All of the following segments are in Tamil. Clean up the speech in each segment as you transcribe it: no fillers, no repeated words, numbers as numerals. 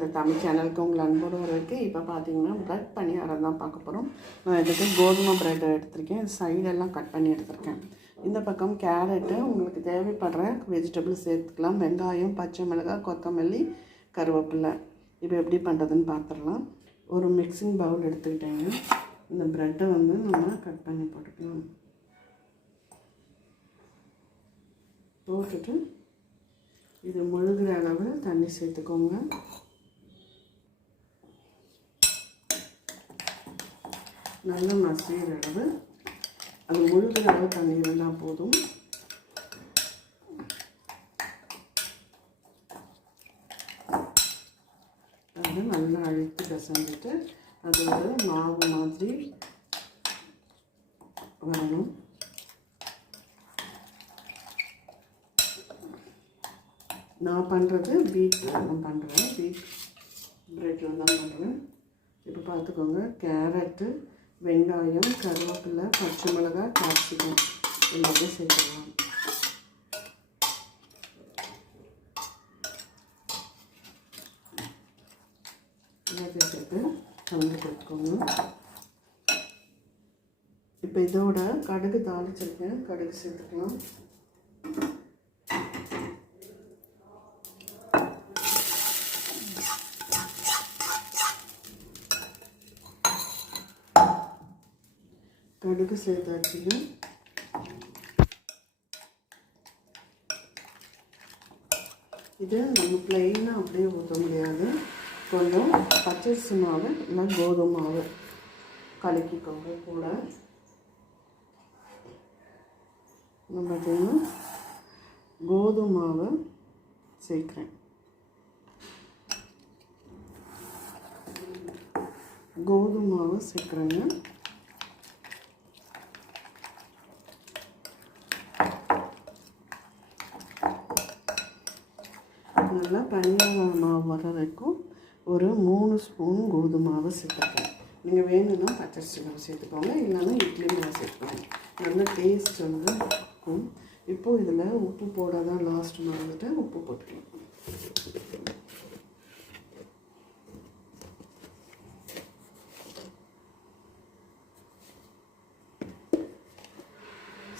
இந்த தமிழ் சேனலுக்கு உங்களை அன்போடு இருக்குது. இப்போ பார்த்தீங்கன்னா ப்ரெட் பணியாரம் தான் பார்க்க போகிறோம். நான் இதுக்கு கோதுமை ப்ரெட் எடுத்திருக்கேன். சைடெல்லாம் கட் பண்ணி எடுத்திருக்கேன். இந்த பக்கம் கேரட்டு, உங்களுக்கு தேவைப்படுற வெஜிடபிள்ஸ் சேர்த்துக்கலாம். வெங்காயம், பச்சை மிளகாய், கொத்தமல்லி, கருவேப்பிலை. இப்போ எப்படி பண்ணுறதுன்னு பார்த்துடலாம். ஒரு மிக்சிங் பவுல் எடுத்துக்கிட்டேங்க. இந்த ப்ரெட்டை வந்து நம்ம கட் பண்ணி போட்டுக்கலாம். போட்டுட்டு இது முழுகிற அளவு தண்ணி சேர்த்துக்கோங்க. நல்லா மசிகிற அளவு, அது முழுகிற அளவு தண்ணி இருந்தால் போதும். அதை நல்லா அழுத்தி பிசைஞ்சிட்டு அது ஒரு மாவு மாதிரி வரணும். நான் பண்ணுறது வீட்டில் தான் பண்ணுறேன். வீட் ப்ரெட்டில் தான் பண்ணுறேன். இப்போ பார்த்துக்கோங்க, கேரட்டு, வெங்காயம், கருவேப்பிலை, பச்சை மிளகாய், கேப்சிகம் எல்லாத்தையும் சேர்த்துக்கலாம். எல்லாத்தையும் சேர்த்து கலந்து கொடுத்துக்கோங்க. இப்போ இதோட கடுகு தாளிச்சிருக்கேன். கடுகு சேர்த்துக்கலாம். கடுகு சேர்த்தாச்சுங்க. இது நம்ம பிளெயினாக அப்படியே ஊற்ற முடியாது. கொஞ்சம் பச்சரிசி மாவு இல்லை கோதுமை மாவு கலக்கிக்கோங்க கூட. நம்ம பார்த்தீங்கன்னா கோதுமை மாவு சேர்க்குறேன். கோதுமை மாவு சேர்க்குறேங்க. நல்லா பனியார மாவு வர வரைக்கும் ஒரு 3 ஸ்பூன் கோதுமை மாவு சேர்த்துக்கலாம். நீங்கள் வேணும்னா பச்சரிசி மாவு சேர்த்துக்கோங்க, இல்லைன்னா இட்லி மாவு சேர்த்துக்கோங்க. நல்ல டேஸ்ட் வந்து இருக்கும். இப்போது இதில் உப்பு போட தான் லாஸ்ட் மறந்துட்டு உப்பு போட்டுக்கலாம்.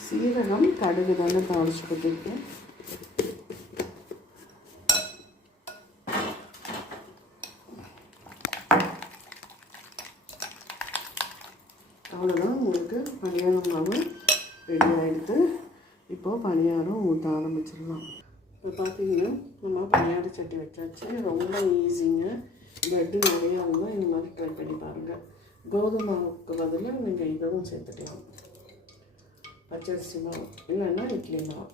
சீரகம், கடுகு தானே தாளிச்சு போட்டுருக்கேன். அவ்வளோதான், உங்களுக்கு பணியாரம் மாவு ரெடி ஆகிடுது. இப்போது பணியாரம் ஊற்ற ஆரம்பிச்சிடலாம். இப்போ பார்த்தீங்கன்னா நம்ம பணியார சட்டி வச்சாச்சு. ரொம்ப ஈஸிங்க. ப்ரெட்டு நிறையா இருந்தால் இந்த மாதிரி ட்ரை பண்ணி பாருங்கள். கோதுமை மாவுக்கு பதிலாக நீங்கள் இதுவும் சேர்த்துக்கலாம். பச்சரிசி மாவு இல்லைன்னா இட்லி மாவு.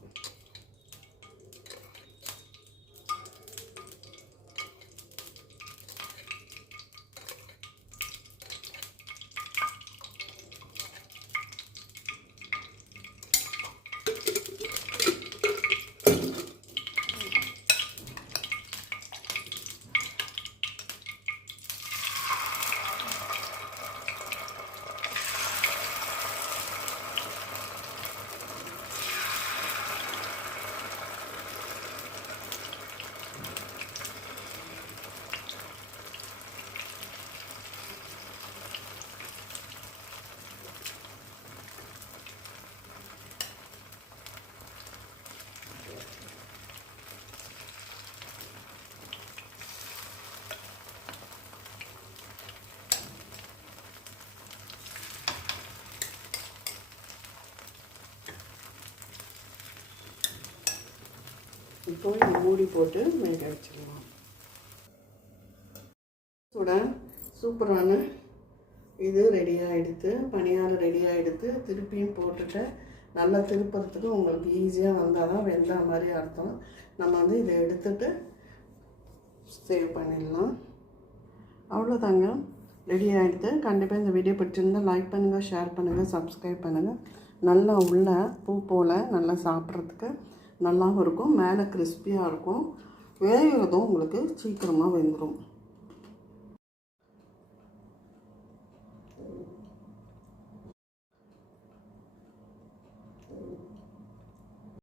இப்போ மூடி போட்டு வேக வச்சிடலாம். கூட சூப்பரான இது ரெடியாக எடுத்து பணியாரம் ரெடியாக எடுத்து திருப்பியும் போட்டுட்டு நல்லா திருப்புறதுக்கு உங்களுக்கு ஈஸியாக வந்தால் தான் வெந்த மாதிரி அர்த்தம். நம்ம வந்து இதை எடுத்துட்டு சேவ் பண்ணிடலாம். அவ்வளோதாங்க, ரெடி ஆகிடுது. கண்டிப்பாக இந்த வீடியோ பிடிச்சிருந்தால் லைக் பண்ணுங்கள், ஷேர் பண்ணுங்கள், சப்ஸ்கிரைப் பண்ணுங்கள். நல்லா உள்ள பூ போல் நல்லா சாப்பிட்றதுக்கு நல்லாவும் இருக்கும். மேலே கிறிஸ்பியாக இருக்கும். வேகிறதும் உங்களுக்கு சீக்கிரமாக வெந்துடும்.